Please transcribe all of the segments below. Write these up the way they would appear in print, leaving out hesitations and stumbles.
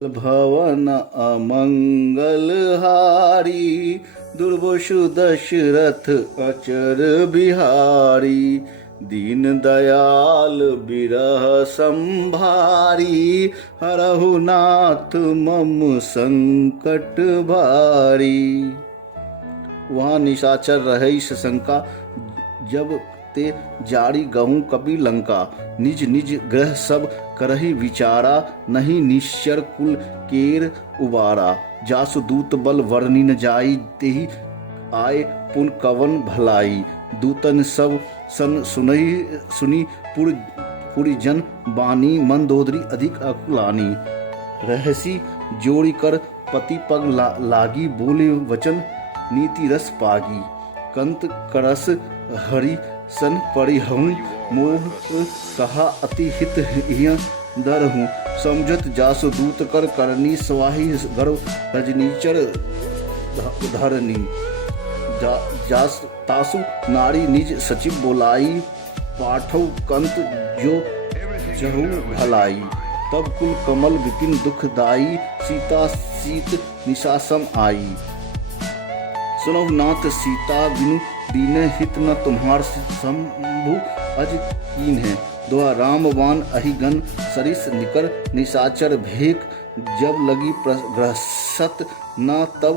भवन अमंगलहारी, दुर्बशु दशरथ अचर बिहारी। दीन दयाल बिरह संभारी, हरहु नाथ मम संकट भारी। वहाँ निशाचर रहे शंका, जब ते जारी गहूँ कपि लंका। निज निज ग्रह सब करहि विचारा, नहीं निश्चर कुल केर उबारा। जासु दूत बल वर्णि न जाई, तेहि आए पुन कवन भलाई। दूतन सब सन सुनी पुर जन बानी, मंदोदरी अधिक अकुलानी। रहसी जोड़ी कर पति पग लागी, बोले वचन नीति रस पागी। कंत करस हरि सन परिहूँ, मोह कहा अति हित हिय दरहूँ। समझत जासु दूत कर करनी, स्वाही गर्व रजनीचर धरनी। तासु नारी निज सचिव बोलाई, पाठौ कंत जो चहु भलाई। तब कुल कमल विपिन दुखदाई, सीता सीत निशासम आई। सुनहु नाथ सीता बिनु दीन, हित न तुम्हार शंभु अज कीन है। दोहा रामवान अहिगन सरिस निकर, निशाचर भेक जब लगी ग्रसत न, तब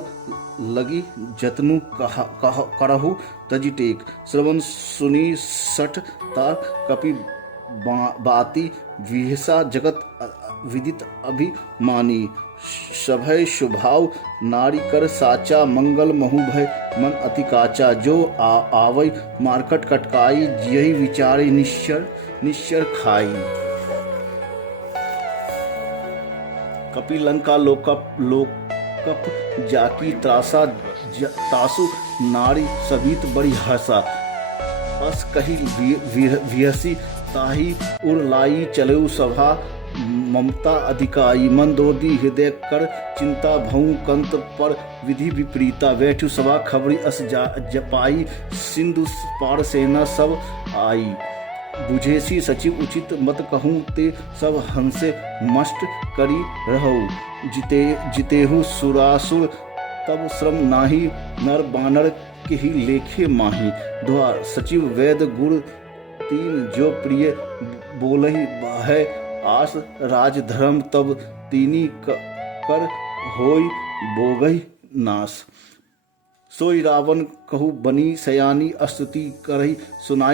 लगी जतनु करहु तजिटेक। श्रवण सुनी सठ तार कपि बाती, विहसा जगत विदित अभिमानी। सभय स्वभाव नारी कर साचा, मंगल महु भय मन अति काचा। जो आवै मार्कट कटकाई, यही विचारे निश्चर खाई। कपि लंका लोकप जाकी त्रासा, तासु नारी सबित बड़ी हसा। अस कही विहसी ताही उड़ लाई, चलऊ सभा ममता अधिकाई। मंदोदी हृदय कर चिंता भऊ, कंत पर विधि विपरीता। बैठु सभा खबरी अस जपाई, सिंधु पार सेना सब आई। बुझेसी सचिव उचित मत कहूँ, ते सब हंसे मष्ट करी रहु। जितेहु सुरासुर तब श्रम नाही, नर बानर केहि लेखे माही। दोहा सचिव वैद गुर तीन, जो प्रिय बोलहि है आस। राज धर्म तब तीनी कर होई, बोगहि नाश। सोई रावण कहु बनी सयानी, स्तुति करहि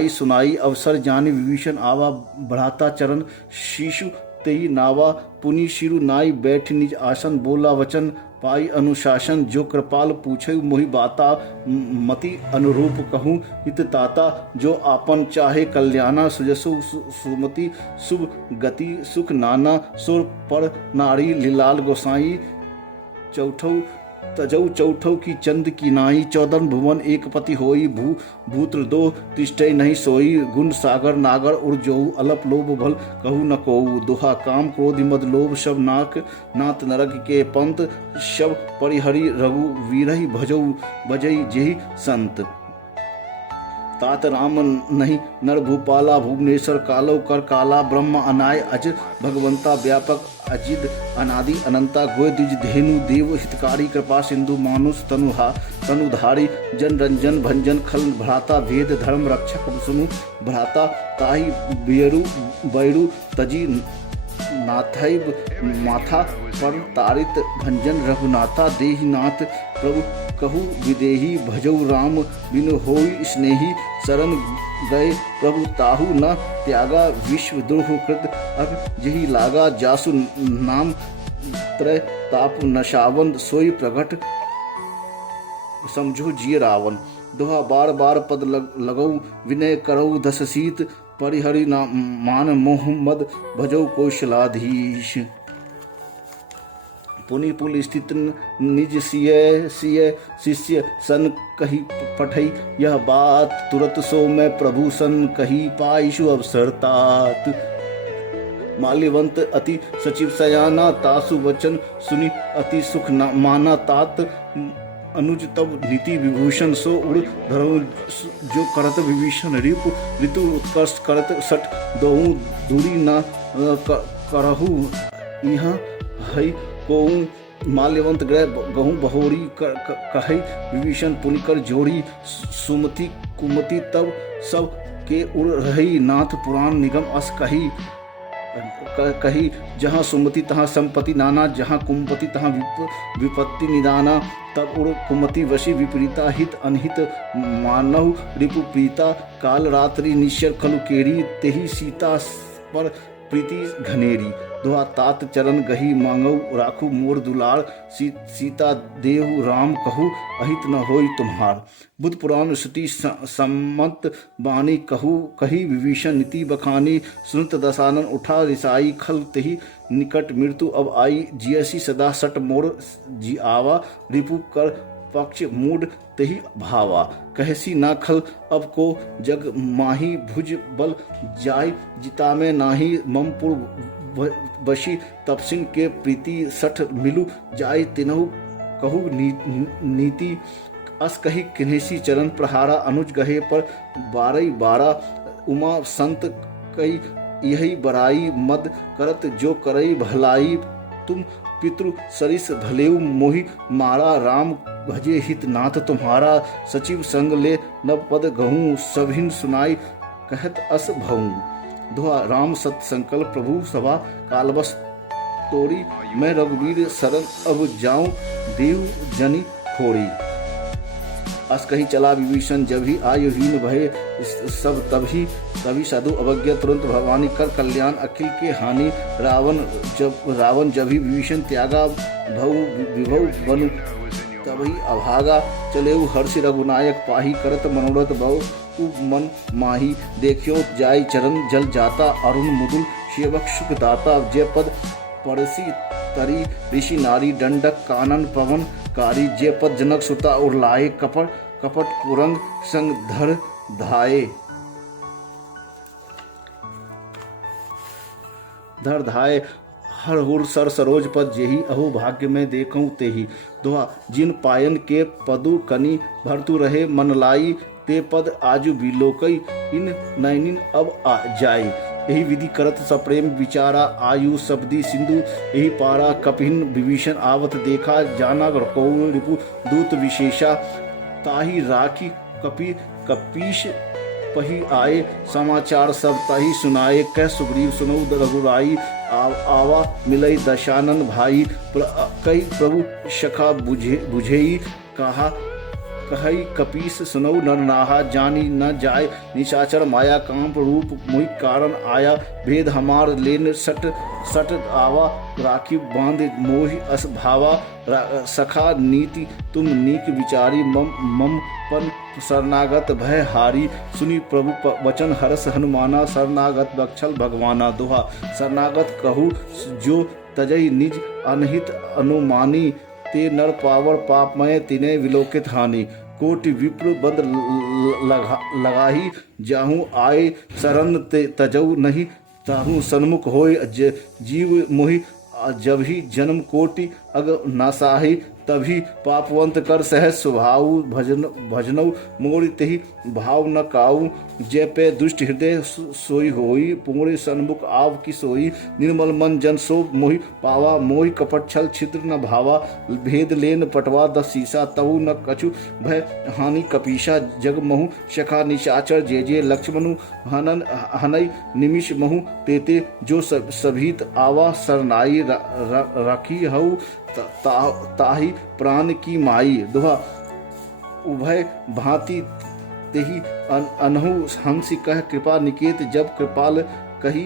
सुनाई। अवसर जाने विभीषण आवा, बढ़ाता चरण शिशु तेहि नावा। पुनि शिरु नाई बैठ निज आसन, बोला वचन पाई अनुशासन। जो कृपाल पूछे मोहि बाता, मति अनुरूप कहूँ हित ताता। जो आपन चाहे कल्याणा, सुजसु सुमति शुभ गति सुख नाना। सुर पर नारी लीलाल गोसाई, चौठौ की चंद की नाई। 14 भुवन एक पति होई, भूत्र दो तिष्ठै नहीं सोई। गुण सागर नागर उड़ जोऊ, अलप लोभ भल कहू न कोऊ। दोहा काम क्रोध मद लोभ सब नात नरक के पंत। शब परिहरि रघु वीरहि भजई जेहि संत। तात राम नहीं नर भूपाला, भुवनेश्वर कालो कर काला। ब्रह्म अनाय अज भगवंता, व्यापक अजिद अनादि अनंता। गोय द्विज धेनु देव हितकारी, कृपा सिंधु मानुष तनुधारी। जन रंजन भंजन खल भ्राता, वेद धर्म रक्षक सुनु भ्राता। ताहि बैरु तजी नाथै माथा पर, तारित भंजन रघुनाथा। देहि नाथ प्रभु कहु विदेही, भजऊ राम बिनु होई स्नेही। शरण गए प्रभु ताहु न त्यागा, विश्व द्रोह कृत अब जेहि लागा। जासु नाम त्रय ताप नशावन, सोई प्रगट समझो जिय रावण। दोहा बार बार पद लगऊ, विनय करऊ दस सीत। परिहरि मान मोहम्मद, भजऊ कौशलाधीश। पुनि पुल स्थित निज सिय शिष्य सन, कही पठई यह बात। तुरत सो मैं प्रभु सन, कही पाइशु अवसर तात। माल्यवंत अति सचिव सयाना, तासु वचन सुनि अति सुख माना। तात अनुज तब नीति विभूषण, सो उड़ धरऊ जो करत विभीषण। ऋतु उत्कर्ष करत सठ, दोहु दूरी न करहु। यहाँ है कोऊ माल्यवंत ग्रह गहूँ बहोरी कही विभीषण पुनिकर जोड़ी सुमति कुमति तब सब के उड़ रही नाथ पुराण निगम अस कही जहाँ सुमति तहाँ संपत्ति नाना जहाँ कुमपति तहाँ विपत्ति निदाना तब उड़ कुमति वशी विपरीता हित अनहित मानव रिपु प्रीता काल रात्रि निश्चर खलु केरी तेही सीता पर प्रीति घनेरी दोहा तात चरण गही मांगऊ राखू मोर दुलार सीता देव राम कहू अहित न होई तुम्हार बुद्ध पुराण श्रुति सम्मत बानी कहू कही विभीषण नीति बखानी सुनत दसानन उठा रिसाई खल तेही निकट मृत्यु अब आई जियसी सदा सट मोर जी आवा रिपु कर पक्ष मूड तेही भावा कहसी ना खल अब को जग माही भुज बल जाय जिता में नाही ममपुर बशी तपसिंह के प्रीति सठ मिलु जाय तिनहु कहु नीति अस कही किन्हेसी चरण प्रहारा अनुज गहे पर बारई बारा उमा संत कई यही बराई मद करत जो करई भलाई तुम पितृ सरिस भलेऊ मोहि मारा राम भजे हित नाथ तुम्हारा सचिव संग ले न पद गहूँ सभिन सुनाई कहत अस भऊ दोहा राम सत संकल्प प्रभु सभा कालबस तोड़ी मैं रघुवीर शरण अब जाऊं देव जनि खोड़ी अस कही चला विभीषण जब ही आयुहीन भय सब तभी साधु अवज्ञा तुरंत भवानी कर कल्याण अखिल के हानि रावण जब ही विभीषण त्यागा भव विभव बनु तभी अभागा चलेऊ हर्षि रघुनायक पाही करत मनोरथ भव मन माही देखियो जाय चरण जल जाता अरुण मुदुल सेवक सुख दाता जय पद परसी तरी ऋषि नारी दंडक कानन पवन कारी जय पद जनक सुता और लाए कपट कुरंग संग धर धाये हर हुर सर सरोज पद जेही अहो भाग्य में देखूं तेही दोहा जिन पायन के पदु कनि भरतु रहे मन लाई ते पद आजु बिलोकई इन नैनिन अब आ जाई यही विधि करत सप्रेम विचारा आयु शब्दी सिंधु यही पारा कपिन विभीषण आवत देखा जाना कौन रिपु दूत विशेषा ताही राखी कपीश पही आए समाचार सब ताही सुनाए कह सुग्रीव सुनऊ रघुराई आवा मिलई दशानन भाई कई प्रभु शखा बुझेई कहा कहई कपीस सुनऊ नर नाहा जानी न जाय निशाचर माया कांप रूप मोहि कारण आया भेद हमार लेन सट आवा राखी बांध मोहि अस भावा सखा नीति तुम नीक विचारी मम पन शरणागत भय हारी सुनी प्रभु वचन हरस हनुमाना शरणागत बक्षल भगवाना दोहा शरणागत कहू जो तजई निज अनहित अनुमानी ते नर पावर पापमय तिने विलोकित हानि कोटि विप्र बद लगाही जाहूँ आए शरण तजऊ नहीं ताहू सन्मुख होय जीव मोहि जब ही जन्म कोटि अग नासाही तभी पापवंत कर सहज स्वभाव भजनऊ मोरि तेहि भाव न काऊ जय पे दुष्ट हृदय सोई होई पुंगरे सन्मुख आव की सोई निर्मल मन जन सो मोहि पावा मोहि कपट छल छिद्र न भावा भेद लेन पटवा द सीसा तहु न कछु भय हानि कपीशा जग महु शखा निशाचर जे लक्ष्मणु हनई निमिष महु तेते जो सभीत आवा सरनाई राखी हऊ ताही प्राण की माई दोहा उभय भांति तेही अनहु हंसी कह कृपा निकेत जब कृपाल कही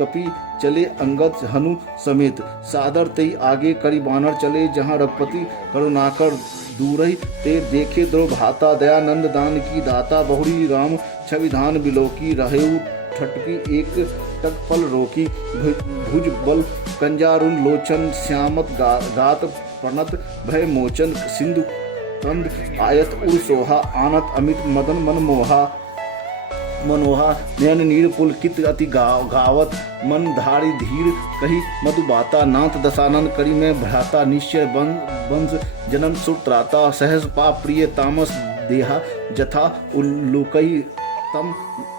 कपि चले अंगद हनु समेत सादर तेई आगे करी बानर चले जहाँ रघुपति करुणाकर दूरही ते देखे द्रोह भाता दयानंद दान की दाता बहुरी राम छविधान बिलोकी रहेऊ ठटकी एक तक फल रोकी भुज बल कंजारुन लोचन श्यामत गात प्रणत भय मोचन सिंधु कंद आयत उर सोहा आनत अमित मदन मनोहा नयन नीर पुलकित अति गावत मन धारी धीर कही मधुबाता नाथ दसानन करी में भ्राता निश्चय वंश जन्म सुत्राता सहस पाप प्रिय तामस देहा जथा उल्लुकई तम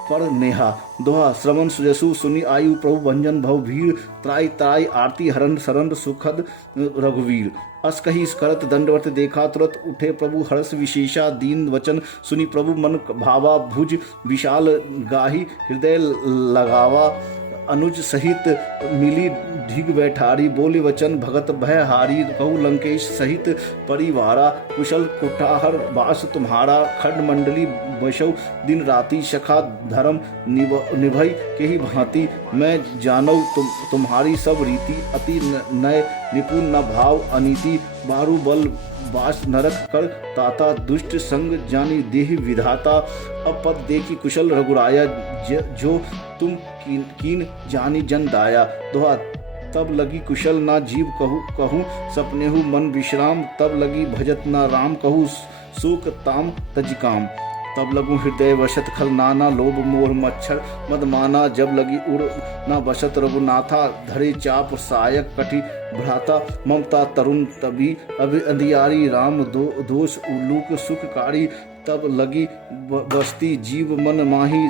पर नेहा दोहा श्रवण सुजसु सुनि आयु प्रभु भंजन भव भीर त्राई त्राई आरती हरण शरण सुखद रघुवीर। अस कही करत दंडवत देखा तुरत उठे प्रभु हर्ष विशेषा दीन वचन सुनि प्रभु मन भावा भुज विशाल गाही हृदय लगावा अनुज सहित मिली ढिग बैठारी बोली वचन भगत भय हारी कहु लंकेश सहित परिवारा कुशल कुठार बास तुम्हारा खंड मंडली बसौ दिन राति सखा धर्म निभई के ही भांति मैं जानौ तुम्हारी सब रीति अति नय निपुण न भाव अनीति बारु बल बास नरक कर ताता दुष्ट संग जानी देह विधाता अब पद देखी कुशल रघुराया जो तुम कीन जानी जन दाया। दोहा तब लगी कुशल ना जीव कहूँ सपनेहु मन विश्राम तब लगी भजत ना राम कहूँ शोक ताम तजिकाम तब लगू हृदय वशत खल नाना लोभ मोह मच्छर मदमाना जब लगी उड़ न बसत रघुनाथा धरे चाप सायक कटि भ्राता ममता तरुण तभी अभी अंधियारी राम दोष उल्लूक सुखकारी तब लगी बस्ती जीव मन माही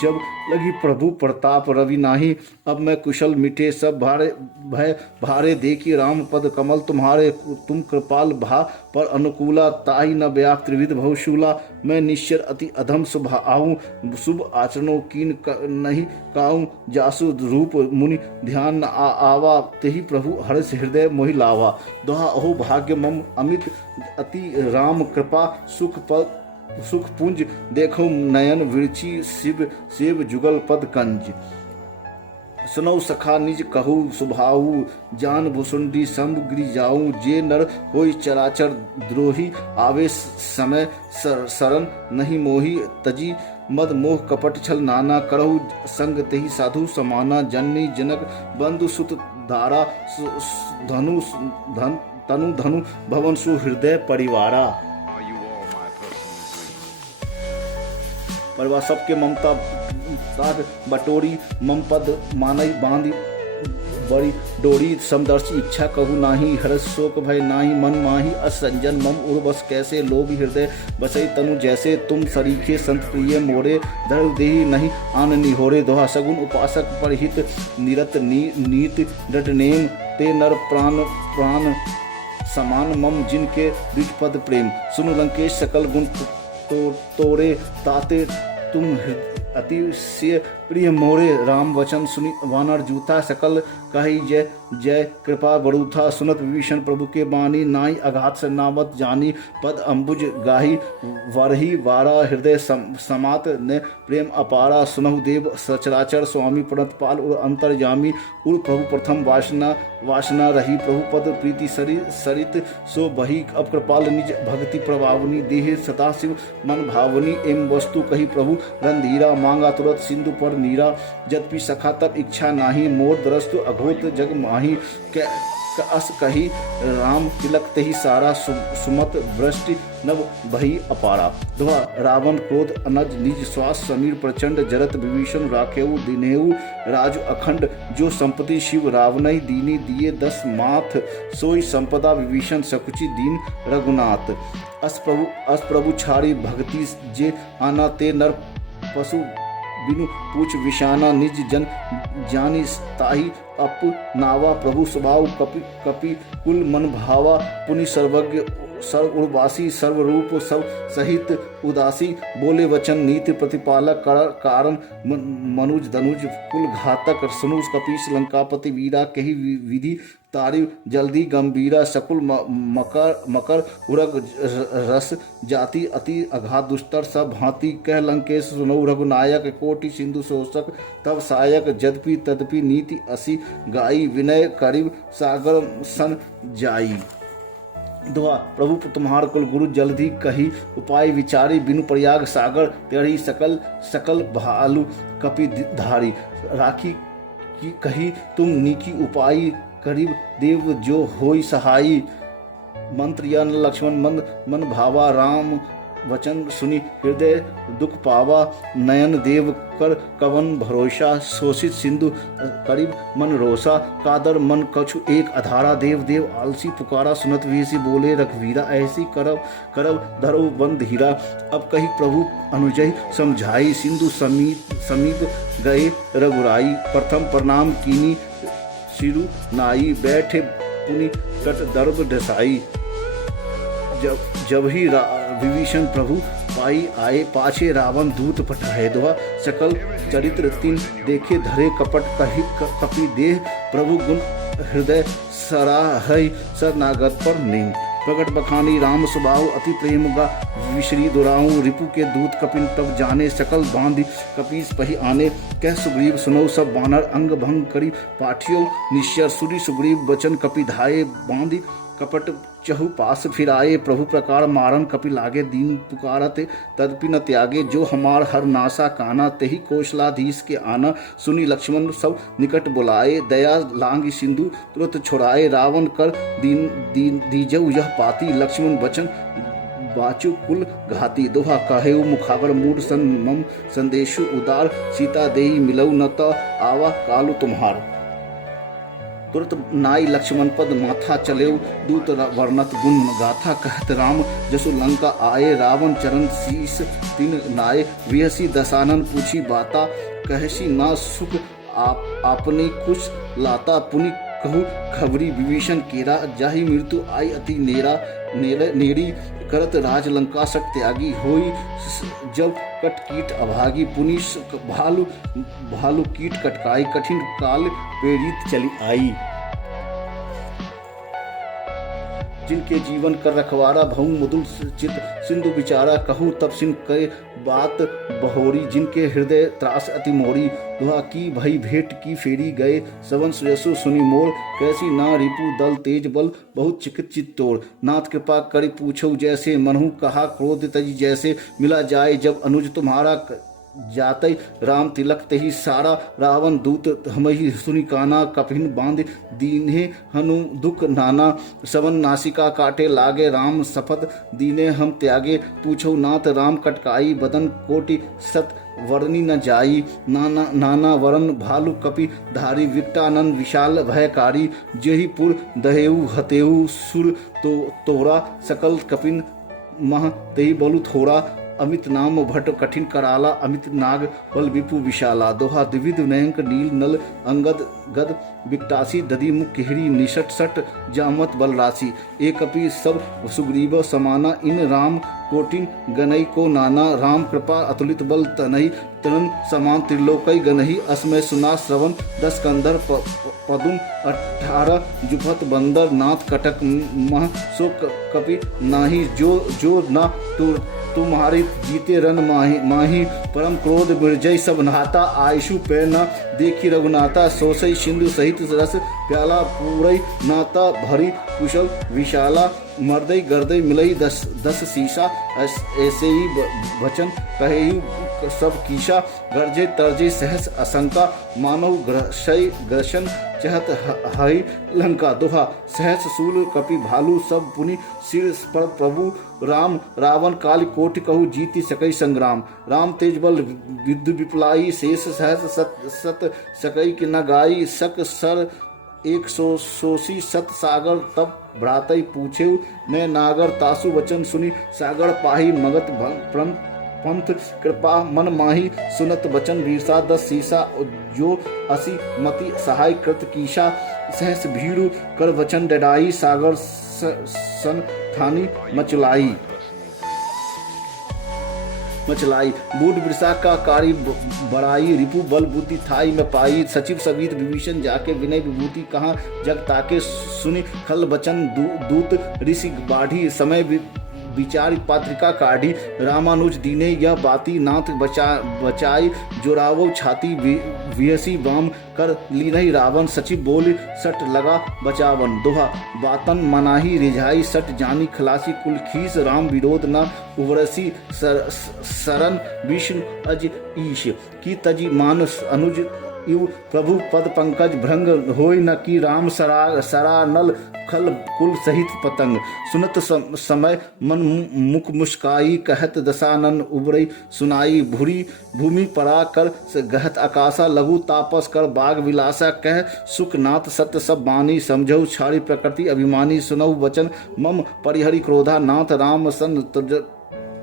जब लगी प्रभु प्रताप रवि नाही। अब मैं कुशल मिटे सब भारे भय भारे देखी राम पद कमल तुम्हारे तुम कृपाल भा पर अनुकूला ताई न व्याक त्रिविध भवशूला मैं निश्चर अति अधम स्वभाव शुभ आचरणों कीन नहीं काऊं जासु रूप मुनि ध्यान न आवा तेहि प्रभु हर्ष हृदय मोहि लावा। दोहा अहो भाग्य मम अमित अति राम कृपा सुख पुंज देखो नयन विरची शिव शिव जुगल पद कंज सुनौ सखा निज कहू सुभाऊ जान भुसुंडी संभ गिरि जाऊं जे नर होई चराचर द्रोही आवे समय शरण नहीं मोही तजी मद मोह कपट छल नाना करहु संग तेहि साधु समाना जननी जनक बंधु सुत धारा धनु धन तनु धनु भवन सु हृदय परिवारा। परिवार सबके ममता साग बटोरी मम पद मानई बांधी बड़ी डोरी समदर्शी इच्छा कहू नाही हर्ष शोक भय नाही मन माही असंजन मम उर्वस कैसे लोभ हृदय बसई तनु जैसे तुम सरीखे संत प्रिय मोरे धर देही नहीं आन निहोरे। दोहा सगुन उपासक पर हित निरत नीत दृढ़ नेम ते नर प्राण समान मम जिनके द्विज पद प्रेम सुनु लंकेश सकल गुण तोरे ताते तुम अतिशय प्रिय मोरे राम वचन सुनि वानर जूथा सकल कही जय जय कृपा बड़ूथा सुनत विभीषण प्रभु के बानी नाई अघात से नावत जानी पद अंबुज गाही वरही वारा हृदय समात ने प्रेम अपारा सुनहु देव सचराचर स्वामी प्रणत पाल उर अंतर्यामी उर प्रभु प्रथम वासना रही प्रभु पद प्रीति सरित सो बही अब कृपाल निज भक्ति प्रभावनी देह सदा शिव मन भावनी एम वस्तु कही प्रभु रणधीरा मांगा तुरत सिंधु पर नीरा जदपि सखा तब इच्छा नाही मोर दरस्तु अघोत जग माही अस कही राम तिलक तही सारा सुमत वृष्टि नव भई अपारा। दोहा रावण क्रोध अनज निज श्वास समीर प्रचंड जरत विभीषण राखेऊ दिनेऊ राज अखंड जो संपत्ति शिव रावणई दीनी दिए 10 माथ सोई संपदा विभीषण सकुचि दीन रघुनाथ। अस प्रभु छाड़ी भक्ति जे आना ते नर पशु बिनु पूछ विषाना निज जन जानी ताही अप नावा प्रभु स्वभाव कपि कुल मन भावा पुनि सर्वज्ञ सर्व उर्वासी सर्वरूप सब सहित उदासी बोले वचन नीति प्रतिपालक कारण मनुज दनुज कुल घातक सुनु कपीश लंकापति वीरा कही विधि तारी जल्दी गंभीरा सकुल मकर उरग रस जाति अति अघात दुष्टर सब भांति कह लंकेश सुनौ रघुनायक कोटि सिंधु शोषक तब सायक जदपि तदपि नीति असी गाई विनय करीब सागर सन जाई। दोहा प्रभु तुम्हार कुल गुरु जल्दी कही उपाय विचारी बिनु प्रयाग सागर तेढ़ी सकल भालू कपि धारी राखी की कही तुम नीकी उपाय करीब देव जो होई सहाई मंत्र या लक्ष्मण मन भावा राम वचन सुनी हृदय दुख पावा, नयन देव कर कवन भरोसा, शोषित सिंधु करीब मन रोसा, कादर मन कछु एक अधारा, देव देव आलसी पुकारा, सुनत वीसी बोले रघुवीरा, ऐसी करब करब धरो बंद हीरा। अब कही प्रभु अनुजय समझाई, सिंधु समीप गए रघुराई, प्रथम प्रणाम कीनी सिरु नाई, बैठे पुनि कट दर्भ ढसाई। जब ही विभीषण प्रभु पाई आए, पाछे रावण दूत पठाए, दुआ सकल चरित्र तीन देखे, धरे कपट कपि देह, प्रभु गुण हृदय सराहै, शरणागत पर नहीं, प्रकट बखानी राम स्वभाव अति प्रेम गा, विश्री दुराऊं रिपु के दूत, कपिन तब जाने, सकल बांधि कपीस पही आने, कह सुग्रीव सुनौ सब बानर, अंग भंग करी पाठियो निश्चर, सुरी सुग्रीव बचन कपि धाये, बांधि कपट चहु पास फिराए, प्रभु प्रकार मारन कपि लागे, दीन पुकारत तदपि न त्यागे, जो हमार हर नासा काना, तेहि कौशलाधीश के आना, सुनी लक्ष्मण सब निकट बुलाए, दया लांग सिंधु तुरंत छुड़ाए, रावण कर दीजऊ यह पाती, लक्ष्मण वचन बाचु कुल घाती, दोहा कहेउ मुखागर मूड सन मम संदेशु उदार, सीता देई मिलऊ न त आवा कालु तुम्हार, तुरंत नाई लक्ष्मण पद माथा चलेउ, दूत वर्णत गुण गाथा, कहत राम जसु लंका आए, रावण चरण शीस तिन नाये, विहसी दसानन पूछी बाता, कहसी ना सुख आपने कुछ लाता, पुनि कहु खबरी विभीषण केरा, जाहि मृत्यु आई अति नेरी, करत राज लंका सक त्यागी, होई जब कट कीट अभागी, पुनि भालू कीट कटकाई, कठिन काल प्रेरित चली आई, जिनके जीवन कर रखवारा, भऊ मुदुल चित सिंधु बिचारा, कहूँ तब सिन कहे बात बहोरी, जिनके हृदय त्रास अति मोरी, दुहा की भई भेंट की फेरी गए, सवन सुयसु सुनी मोर, कैसी ना रिपु दल तेज बल, बहुत चिकित चित्तोर, नाथ कृपा करि पूछो जैसे, मनहु कहा क्रोध तजी जैसे, मिला जाए जब अनुज तुम्हारा, जाते राम तिलक तही सारा, रावण दूत हमहि सुनि काना, कपिन बांध दीन्हे हनु दुख नाना, सवन नासिका काटे लागे, राम शपथ दीने हम त्यागे, पूछो नाथ राम कटकाई, बदन कोटि सत वर्णी न जाई, नाना वरण भालु कपि धारी, विकटानन विशाल भयकारी, जेहि पुर दहेउ हतेउ सुर तोरा, सकल कपिन मह तेहि बलु थोड़ा, अमित नाम भट्ट कठिन कराला, अमित नाग बल विपु विशाला, दोहा द्विविध नयंक नील नल अंगद गद, बिकटासी दधि मुख किहरी, निषट सट जामत बल राशि, एक कपि सब सुग्रीव समाना, इन राम कोटिन गनई को नाना, राम कृपा अतुलित बल तनहि, तरण समान त्रिलोकई गनहि, असमय सुना श्रवण 10 कंदर, पदुम 18 जुफत बंदर, नाथ कटक मह सो कपि नाही, जो न तुम्हारी जीते रन माही, परम क्रोध बिरजय सब नहाता, आयशु पैर न देखी रघुनाथा, सोसई सिंधु सहित रस प्याला, पूरई नाता भरी कुशल विशाला, मर्दई गर्दई मिलई 10 शीशा, ऐसे ही वचन कहे सब कीशा, गर्जे तरजे सहस असंका, मानव ग्रशन चहत हई लंका, दोहा सहस सूल कपि भालू, सब पुनि सिर पर प्रभु राम, रावण काल कोट कहु जीति सकई संग्राम, राम तेज बल विद्यु विपलाई, शेष सहस सत सकई के न गाई, सक सर 180 सत सागर, तब भ्रातई पूछे मैं नागर, तासु वचन सुनी सागर पाही, मगत पंथ कृपा मन माही, सुनत वचन वीरसा 10 शीशा, जो असी मति सहाय कृत कीशा, सहस भीड़ु कर वचन डराई, सागर सन थानी मचलाई, बूढ़ वृषा का कारी बड़ाई, रिपु बल बुद्धि थाई में पाई, सचिव सवीत विभीषण जाके विनय विभूति कहाँ, जग ताके सुनि खल बचन दूत, ऋषि बाढ़ी समय विचार पात्रिका काढ़ी, रामानुज दीने यह बाती, नाथ बचाई जोरावो छाती, विहसी वाम कर लीनहि रावण, सचिव बोल सट लगा बचावन, दोहा बातन मनाही रिझाई, सट जानी खलासी कुल खीस, राम विरोध न उवरसी सरन, विष्णु अज ईश की तजी मानस अनुज यु प्रभु पद पंकज भृंग होय न कि राम सरा नल खल कुल सहित पतंग। सुनत समय मन मुख मुस्काई कहत दशानन उबरई सुनाई। भूरी भूमि परा कर गहत आकाशा लघु तापस कर बाग विलासा कह सुखनाथ सत्य सब बानी। समझऊ छाड़ी प्रकृति अभिमानी सुनऊ वचन मम परिहरि क्रोधा। नाथ राम सन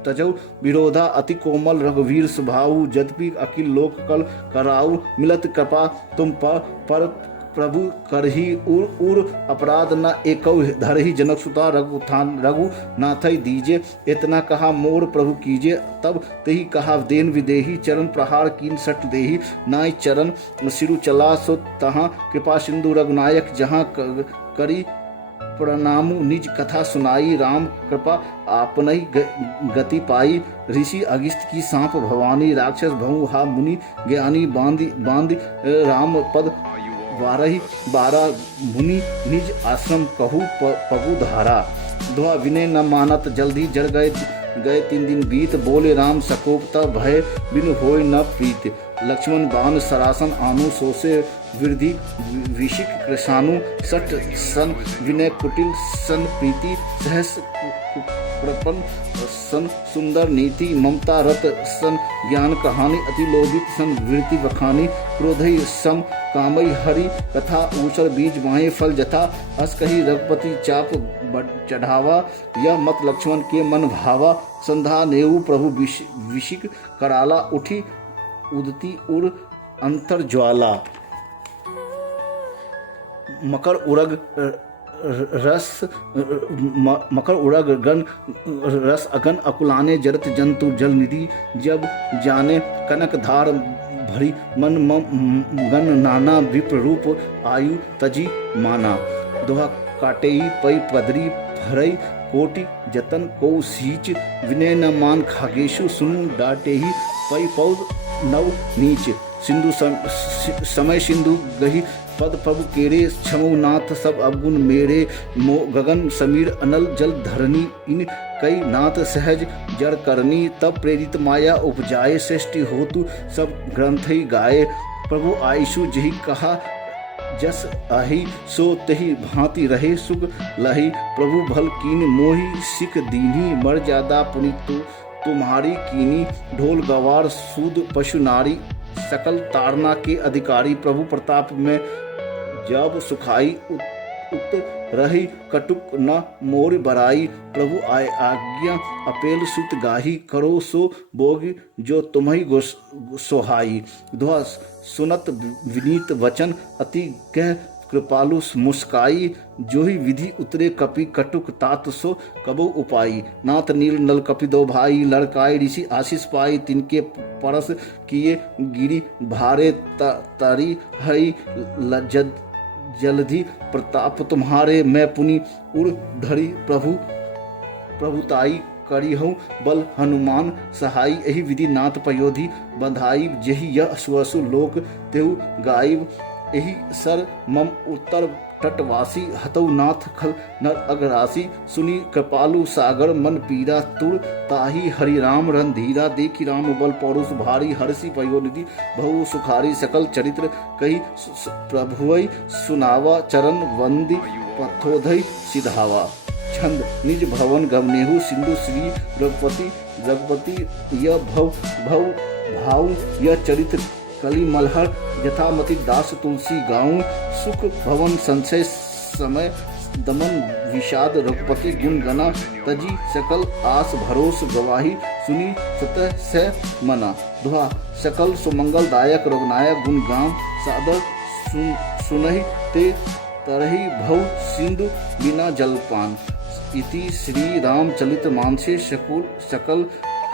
तजौ विरोधा अति कोमल रघुवीर स्वभाव। यद्यपि अखिल लोक कल कराऊ मिलत कृपा तुम पर प्रभु करही उर अपराध न एकौ धरही। जनक सुता रघु नाथई दीजे इतना कहा मोर प्रभु कीजे। तब तही कहा देन विदेही चरण प्रहार कीन सट देही। नाय चरण सिरु चला सो तहाँ कृपा सिंधु रघुनायक जहाँ करी प्रणाम निज कथा सुनाई। राम कृपा आपनई गति पाई ऋषि अगिस्त की सांप भवानी। राक्षस भऊ हा मुनि ज्ञानी बांध राम पद वारही 12 मुनि निज आश्रम कहू पगु धारा। दुआ विनय न मानत जल्दी जड़ गए 3 दिन बीत। बोले राम सकोपता भय बिन होय न प्रीत। लक्ष्मण बाण सरासन आनु सोसे वृद्धि विशिक कृषाणु। सठ सन विनय कुटिल सन प्रीति सहस प्रपन सन सुंदर नीति। ममता रत सन ज्ञान कहानी अति लोभित सन वृत्ति बखानी। क्रोधई सम कामई हरि कथा ऊसर बीज माहे फल जथा। अस कही रघुपति चाप चढ़ावा यह मत लक्ष्मण के मन भावा। संधा नेऊ प्रभु विशिक कराला उठी उदती उर अंतर ज्वाला। मकर उड़ग गण रस अगन अकुलाने जरत जंतु जल निधि। जब जाने कनक धार भरी मन गण नाना विप्र रूप आयु तजी माना। दोहा काटेई पई पदरी भरई कोटि जतन को सींच। विनय न मान खागेशु सुनु डाटे ही पई पौध नव नीच। सिंधु समय सिंधु गही पद प्रभु केरे। क्षमो नाथ सब अवगुण मेरे। गगन समीर अनल जल धरनी इन कई नाथ सहज जड़ करनी। तब प्रेरित माया उपजाए सृष्टि होतु सब ग्रंथ ही गाए। प्रभु आयशु जही कहा जस आही सो तही भांति रहे सुख लही। प्रभु भल कीन मोहि सिख दीनी मर्यादा पुनित तुम्हारी कीनी। ढोल गवार सूद पशु नारी सकल ताड़ना के अधिकारी। प्रभु प्रताप में जब सुखाई उत रही कटुक न मोर बराई। प्रभु आज्ञा अपेल सुत गाही करो सो भोग जो तुम्हें सोहाई। दुआ सुनत विनीत वचन अति कह कृपालु मुस्काई। जो ही विधि उतरे कपि कटुक तात सो कबो उपाई। नाथ नील नल कपि दो भाई लड़काई ऋषि आशीष पाई। तिनके परस किए गिरी भारे तारी हई जलधि प्रताप तुम्हारे। मैं पुनि उड़ धरी प्रभुताई करी हूँ बल हनुमान सहाई। यही विधि नाथ पयोधि बंधाई। जही यह सुअसु लोक तेहु गायब। यही सर मम उत्तर तटवासी हतौ नाथ खल नर अगरासी। सुनी कृपालु सागर मन पीरा तुर ताही हरि राम रणधीरा। देखी राम बल पौरुष भारी हर्षि पयोनिधि बहु सुखारी। सकल चरित्र कही प्रभुवै सुनावा चरण वंदी पथोधई सिधावा। छंद निज भवन गवनेहु सिंधु श्री रघुपति यह भाव यह चरित्र कली मलहर यथामति दास तुलसी गाऊं। सुख भवन संशय समय दमन विषाद रघुपति गुण गना। तजी सकल आस भरोस गवाही सुनी सतह से मना। दुहा सकल सुमंगल दायक रघुनायक गुण गाम। सादर सुनहि ते तरही भव सिंधु बिना जलपान। इति श्री रामचरित मानसे सकल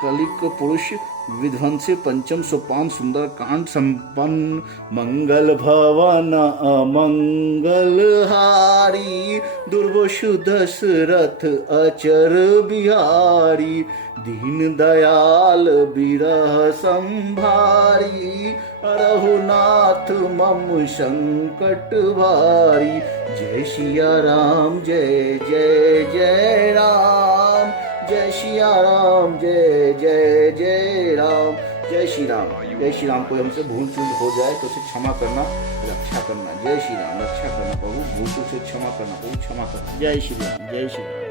कलिक पुरुष विध्वंसे पंचम सोपान सुंदर कांड संपन्न। मंगल भवन अमंगल हारी दुर्वशु दशरथ अचर बिहारी। दीन दयाल बिरह संभारी रघुनाथ मम संकट भारी। जय सिया राम जय जय जय राम। जय सिया राम जय जय जय राम। जय श्री राम। जय श्री राम। कोई हमसे भूल चूक हो जाए तो उसे क्षमा करना, रक्षा करना। जय श्री राम। रक्षा करना प्रभु, भूल चूक से क्षमा करना प्रभु, क्षमा करना। जय श्री राम, जय श्री राम।